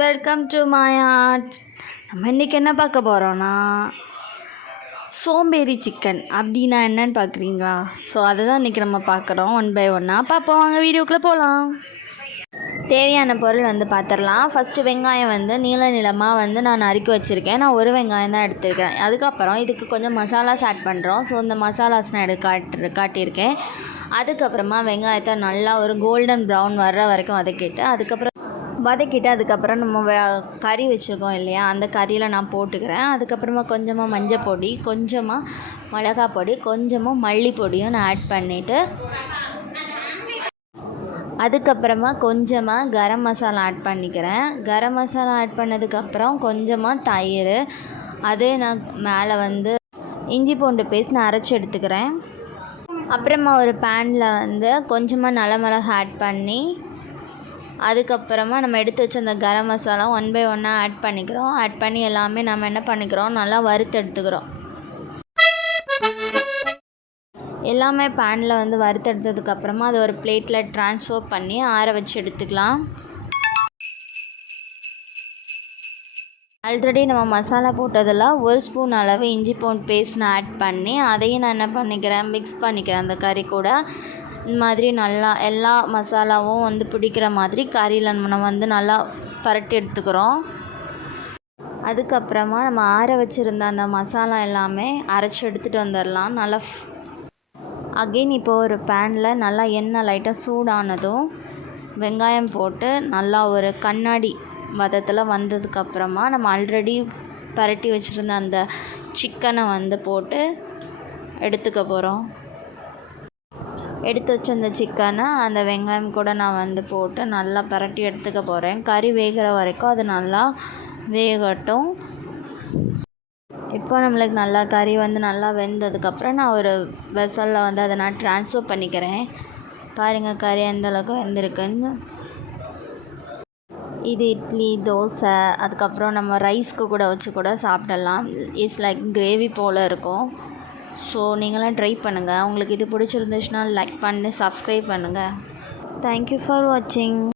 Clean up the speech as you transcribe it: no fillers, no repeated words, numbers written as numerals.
Welcome to my art. நம்ம இன்றைக்கி என்ன பார்க்க போகிறோன்னா சோம்பேறி சிக்கன் அப்படின்னா என்னன்னு பார்க்குறீங்களா? ஸோ அதை தான் இன்றைக்கி நம்ம பார்க்குறோம். ஒன் பை ஒன்னாக பார்ப்போம். வாங்க வீடியோக்குள்ளே போகலாம். தேவையான பொருள் பார்த்துடலாம். ஃபஸ்ட்டு வெங்காயம் நீளமாக நான் நறுக்கி வச்சுருக்கேன். நான் ஒரு வெங்காயம் தான் எடுத்துருக்கேன். அதுக்கப்புறம் இதுக்கு கொஞ்சம் மசாலாஸ் ஆட் பண்ணுறோம். ஸோ இந்த மசாலாஸ் நான் காட்டியிருக்கேன். அதுக்கப்புறமா வெங்காயத்தை நல்லா ஒரு கோல்டன் ப்ரௌன் வர்ற வரைக்கும் அதுக்கப்புறம் நம்ம கறி வச்சுருக்கோம் இல்லையா, அந்த கறியில் நான் போட்டுக்கிறேன். அதுக்கப்புறமா கொஞ்சமாக மஞ்சள் பொடி, கொஞ்சமாக மிளகா பொடி, கொஞ்சமாக மல்லிப்பொடியும் நான் ஆட் பண்ணிவிட்டு அதுக்கப்புறமா கொஞ்சமாக கரம் மசாலா ஆட் பண்ணிக்கிறேன். கரம் மசாலா ஆட் பண்ணதுக்கப்புறம் கொஞ்சமாக தயிர், அதே நான் மேலே இஞ்சி பூண்டு பேஸ்ட் நான் அரைச்சி எடுத்துக்கிறேன். அப்புறமா ஒரு பேனில் கொஞ்சமாக நல்ல மிளகு ஆட் பண்ணி அதுக்கப்புறமா நம்ம எடுத்து வச்ச அந்த கரம் மசாலா ஒன் பை ஒன்னாக ஆட் பண்ணிக்கிறோம். ஆட் பண்ணி எல்லாமே நம்ம என்ன பண்ணிக்கிறோம், நல்லா வறுத்து எடுத்துக்கிறோம். எல்லாமே பேனில் வறுத்து எடுத்ததுக்கப்புறமா அது ஒரு பிளேட்டில் ட்ரான்ஸ்ஃபர் பண்ணி ஆற வச்சு எடுத்துக்கலாம். ஆல்ரெடி நம்ம மசாலா போட்டதில் ஒரு ஸ்பூன் அளவு இஞ்சி பூண்டு பேஸ்ட் நான் ஆட் பண்ணி அதையும் நான் என்ன பண்ணிக்கிறேன், மிக்ஸ் பண்ணிக்கிறேன். அந்த கறி கூட இந்த மாதிரி நல்லா எல்லா மசாலாவும் பிடிக்கிற மாதிரி கறியில் நம்ம நல்லா பரட்டி எடுத்துக்கிறோம். அதுக்கப்புறமா நம்ம ஆற வச்சுருந்த அந்த மசாலா எல்லாமே அரைச்சி எடுத்துகிட்டு வந்துடலாம். நல்லா அகெயின் இப்போ ஒரு பேனில் நல்லா எண்ணெய் லைட்டாக சூடானதும் வெங்காயம் போட்டு நல்லா ஒரு கண்ணாடி வதத்தில் வந்ததுக்கப்புறமா நம்ம ஆல்ரெடி பரட்டி வச்சுருந்த அந்த சிக்கனை போட்டு எடுத்துக்க போகிறோம். எடுத்து வச்ச அந்த சிக்கனை அந்த வெங்காயம் கூட நான் போட்டு நல்லா பரட்டி எடுத்துக்க போகிறேன். கறி வேகிற வரைக்கும் அது நல்லா வேகட்டும். இப்போ நம்மளுக்கு நல்லா கறி நல்லா வெந்ததுக்கப்புறம் நான் ஒரு வெசலில் அதை நான் ட்ரான்ஸ்ஃபர் பண்ணிக்கிறேன். பாருங்கள் கறி எந்தளவுக்கு வெந்திருக்குன்னு. இது இட்லி, தோசை, அதுக்கப்புறம் நம்ம ரைஸ்க்கு கூட வச்சு கூட சாப்பிடலாம். இட்ஸ் லைக் கிரேவி போல் இருக்கும். ஸோ நீங்களாம் ட்ரை பண்ணுங்கள். உங்களுக்கு இது பிடிச்சிருந்துச்சுன்னா லைக் பண்ணி சப்ஸ்கிரைப் பண்ணுங்கள். தேங்க்யூ ஃபார் வாட்சிங்.